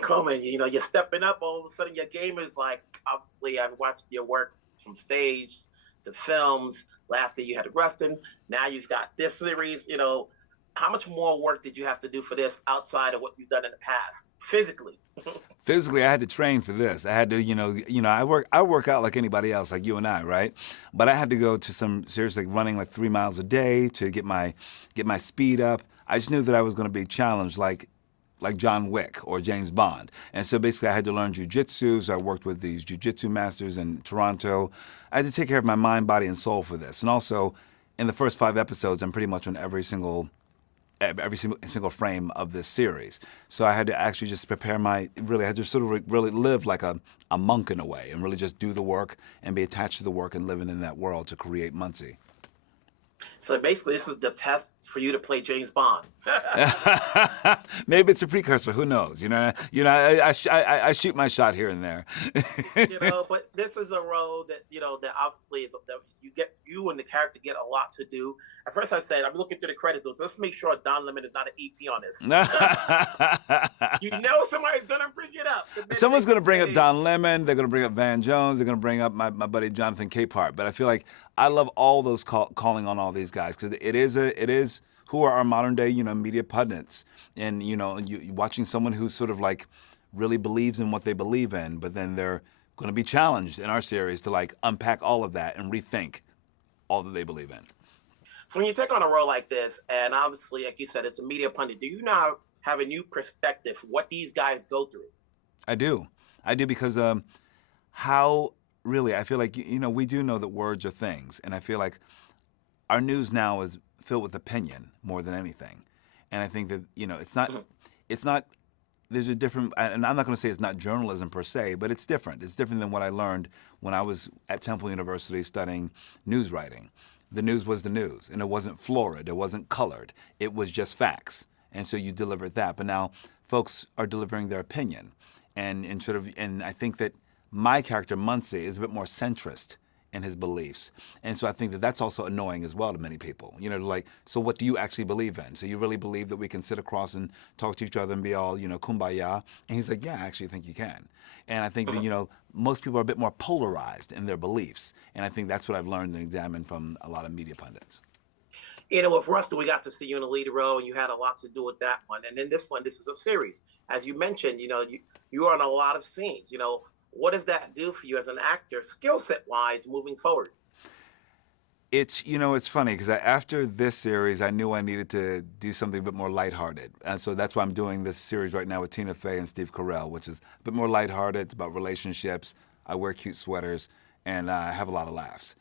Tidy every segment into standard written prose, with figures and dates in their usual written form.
Colman, you're stepping up. All of a sudden, your game is like, obviously, I've watched your work from stage to films. Last year, you had Rustin. Now you've got this series. How much more work did you have to do for this outside of what you've done in the past, physically? Physically, I had to train for this. I had to, I work out like anybody else, like you and I, right? But I had to go to some seriously running like 3 miles a day to get my speed up. I just knew that I was going to be challenged like John Wick or James Bond. And so basically I had to learn jiu-jitsu. So I worked with these jiu-jitsu masters in Toronto. I had to take care of my mind, body, and soul for this. And also, in the first 5 episodes, I'm pretty much on every single frame of this series. So I had to actually just prepare I had to sort of really live like a monk in a way and really just do the work and be attached to the work and living in that world to create Muncie. So basically, this is the test for you to play James Bond. Maybe it's a precursor. Who knows? I shoot my shot here and there. But this is a role that that obviously is that you and the character get a lot to do. At first, I said I'm looking through the credits. Let's make sure Don Lemon is not an EP on this. Somebody's gonna bring it up. Someone's gonna bring up Don Lemon. They're gonna bring up Van Jones. They're gonna bring up my buddy Jonathan Capehart. But I feel like I love all those calling on all these guys because it is who are our modern day media pundits, and you watching someone who sort of like really believes in what they believe in, but then they're going to be challenged in our series to like unpack all of that and rethink all that they believe in. So when you take on a role like this, and obviously like you said, it's a media pundit, do you now have a new perspective what these guys go through? I do because how really I feel like we do know that words are things, and I feel like our news now is filled with opinion more than anything. And I think that, it's not, there's a different, and I'm not going to say it's not journalism per se, but it's different. It's different than what I learned when I was at Temple University studying news writing. The news was the news, and it wasn't florid, it wasn't colored, it was just facts. And so you delivered that. But now folks are delivering their opinion. And I think that my character, Muncie, is a bit more centrist in his beliefs. And so I think that that's also annoying as well to many people. So what do you actually believe in? So you really believe that we can sit across and talk to each other and be all, kumbaya? And he's like, yeah, I actually think you can. And I think that, most people are a bit more polarized in their beliefs. And I think that's what I've learned and examined from a lot of media pundits. With Rustin, we got to see you in a lead role, and you had a lot to do with that one. And then this is a series. As you mentioned, you are on a lot of scenes, What does that do for you as an actor, skill set wise, moving forward? It's funny because after this series, I knew I needed to do something a bit more lighthearted. And so that's why I'm doing this series right now with Tina Fey and Steve Carell, which is a bit more lighthearted. It's about relationships. I wear cute sweaters and I have a lot of laughs.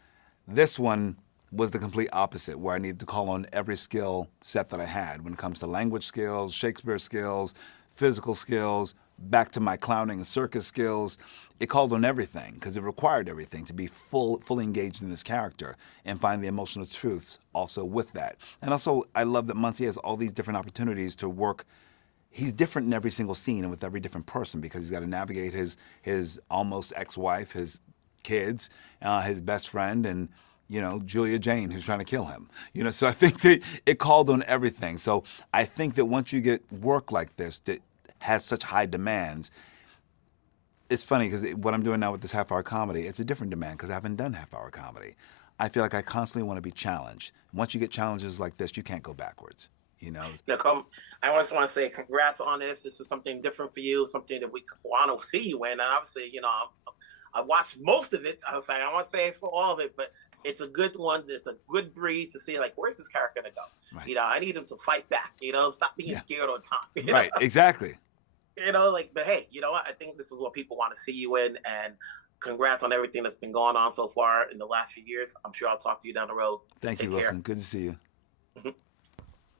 This one was the complete opposite, where I needed to call on every skill set that I had when it comes to language skills, Shakespeare skills, physical skills, back to my clowning and circus skills. It called on everything because it required everything to be fully engaged in this character and find the emotional truths also with that. And also, I love that Muncie has all these different opportunities to work. He's different in every single scene and with every different person because he's got to navigate his almost ex-wife, his kids, his best friend, and Julia Jane, who's trying to kill him. So I think that it called on everything. So I think that once you get work like this that has such high demands, it's funny because what I'm doing now with this half-hour comedy, it's a different demand because I haven't done half-hour comedy. I feel like I constantly want to be challenged. Once you get challenges like this, you can't go backwards. I just want to say congrats on this. This is something different for you, something that we want to see you in. And obviously, I watched most of it. I was like, I won't say it's for all of it, but it's a good one. It's a good breeze to see, like, where's this character going to go? Right. I need him to fight back, stop being scared all the time. Right, exactly. But hey, what? I think this is what people want to see you in, and congrats on everything that's been going on so far in the last few years. I'm sure I'll talk to you down the road. Thank you, Wilson. Good to see you.